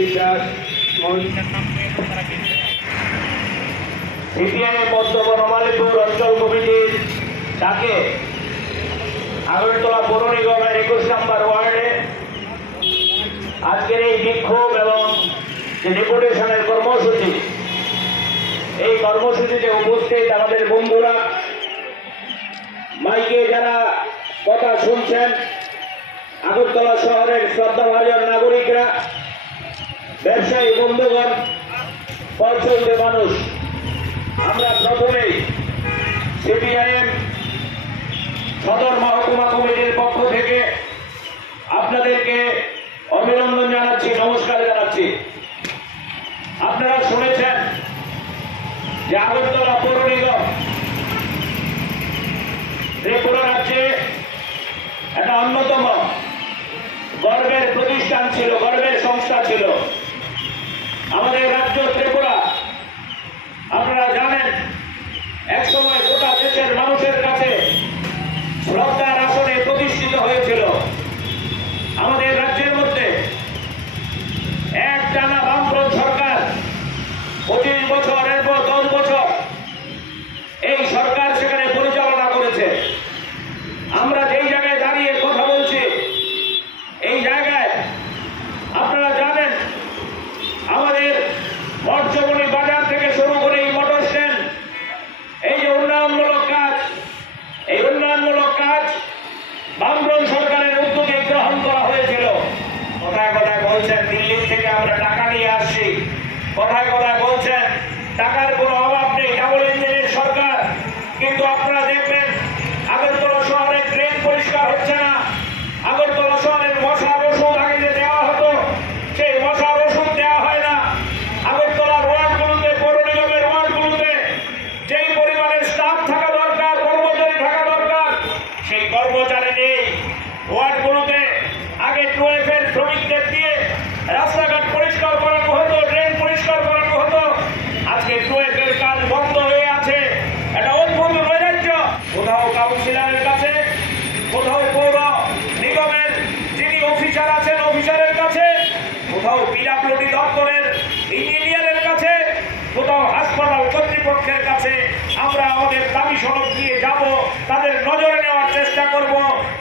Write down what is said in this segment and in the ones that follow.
বিশ্বাস সিপিআইএম মধ্য বনমালীপুর অঞ্চল কমিটির ডাকে আগরতলা পৌর নিগমের 21 নম্বর ওয়ার্ডে আজকের এই বিক্ষোভ এবং যে ডেপুটেশনের কর্মসূচি, এই কর্মসূচিতে উপস্থিত আমাদের বন্ধুরা, মাইকে যারা কথা শুনছেন, আগরতলা শহরের শ্রদ্ধাভাজন নাগরিকরা, ব্যবসায়ী বন্ধুগণ, পথচলতি মানুষ, আমরা প্রথমেই সিপিআইএম সদর মহকুমা কমিটির পক্ষ থেকে আপনাদেরকে অভিনন্দন জানাচ্ছি, নমস্কার জানাচ্ছি। আপনারা শুনেছেন যে আগরতলা পৌর নিগম ত্রিপুরা রাজ্যে একটা অন্যতম গর্বের প্রতিষ্ঠান ছিল, গর্বের সংস্থা ছিল। আমাদের রাজ্য ত্রিপুরা, আপনারা জানেন, একসময় গোটা দেশের মানুষের কাছে শ্রদ্ধার আসনে প্রতিষ্ঠিত হয়েছিল। আমাদের রাজ্যের মধ্যে এক টানা বামফ্রন্ট সরকার 25 বছর, এরপর 10 বছর এই সরকার সেখানে পরিচালনা করেছে। আমরা যেই জায়গায় দাঁড়িয়ে কথা বলছি, এই জায়গায় আপনারা জানেন আমাদের মৎস্যবনী বাজার থেকে শুরু করে এই মোটর স্ট্যান্ড, এই যে উন্নয়নমূলক কাজ, এই উন্নয়নমূলক কাজ বামফ্রন্ট সরকারের উদ্যোগে গ্রহণ করা হয়েছিল। কথায় কথায় বলছেন দিল্লি থেকে আমরা টাকা নিয়ে আসছি, কথায় কথায় বলছেন টাকার কোনো অভাব নেই, ডাবল ইঞ্জিনের সরকার। কিন্তু আপনারা দেখবেন আগরতলা শহরে ড্রেন পরিষ্কার হচ্ছে না। আগরতলা শহরের মশার ওষুধ আগে যে দেওয়া হতো, সেই মশার ওষুধ দেওয়া হয় না। আগরতলার ওয়ার্ডগুলোতে, পৌর নিগমের ওয়ার্ডগুলোতে যেই পরিমাণের স্টাফ থাকা দরকার, কর্মচারী থাকা দরকার, সেই কর্মচারী নেই। ওয়ার্ডগুলোতে আগে 12 এর শ্রমিকদের দিয়ে রাস্তাঘাট পরিষ্কার করানো হতো, ড্রেন পরিষ্কার করানো হতো। আজকে 12 এর কাজ বন্ধ হয়ে আছে। এটা অদ্ভুত নৈরাজ্য। কোথাও কাউন্সিলরের কাছে, কোথাও পৌর নিগমের যিনি অফিসার আছেন অফিসারের কাছে, কোথাও পিডব্লিউডি দপ্তরের ইঞ্জিনিয়ারের কাছে, কোথাও হাসপাতাল কর্তৃপক্ষের কাছে আমরা আমাদের দাবি সনদ দিয়ে যাব, তাদের নজরে নেওয়ার চেষ্টা করব,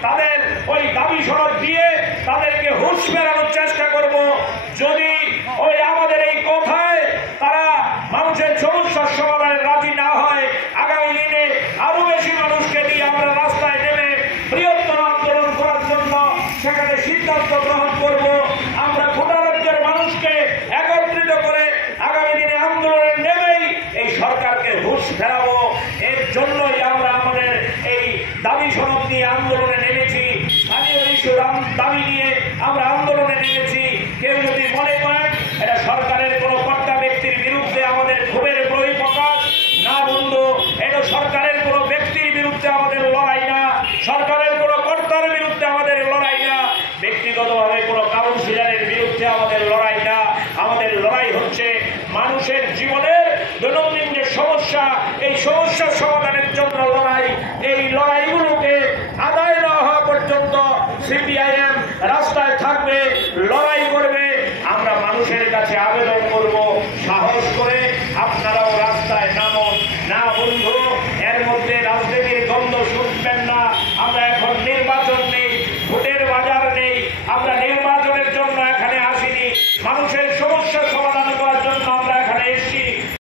তাদের ওই দাবি সনদ দিয়ে তাদেরকে হুঁশ ফেরানোর চেষ্টা করব। যদি ওই আমাদের এই কথায় তারা মানুষের সমস্যার সমাধানে রাজি না হয়, আগামী দিনে আরো বেশি মানুষকে দিয়ে আমরা রাস্তায় নেমে বৃহত্তর আন্দোলন করার জন্য সেখানে সিদ্ধান্ত গ্রহণ করব। আমরা গোটা রাজ্যের মানুষকে একত্রিত করে আগামী দিনে আন্দোলনে নেমেই এই সরকারকে হুঁশ ফেরাবো। এর জন্যই আমরা আমাদের এই দাবি সনদ নিয়ে আন্দোলনে নেমেছি। স্থানীয় ইস্যুর দাবি নিয়ে আমরা আন্দোলনে নেমেছি। কেউ যদি মনে করেন এটা সরকারের কোনো কর্তা ব্যক্তির বিরুদ্ধে আমাদের ক্ষোভের বহিঃপ্রকাশ, না বন্ধু, এটা সরকারের কোনো ব্যক্তির বিরুদ্ধে আমাদের লড়াই না, সরকারের কোনো কর্তার বিরুদ্ধে আমাদের লড়াই না, ব্যক্তিগতভাবে কোনো কাউন্সিলরের বিরুদ্ধে আমাদের লড়াই না। আমাদের লড়াই হচ্ছে মানুষের জীবনের দৈনন্দিন যে সমস্যা, এই সমস্যার সমাধানের জন্য লড়াই। এই লড়াইগুলোকে আদায় না হওয়া পর্যন্ত সিপিআইএম রাস্তায় থাকবে, লড়াই করবে। আমরা মানুষের কাছে আবেদন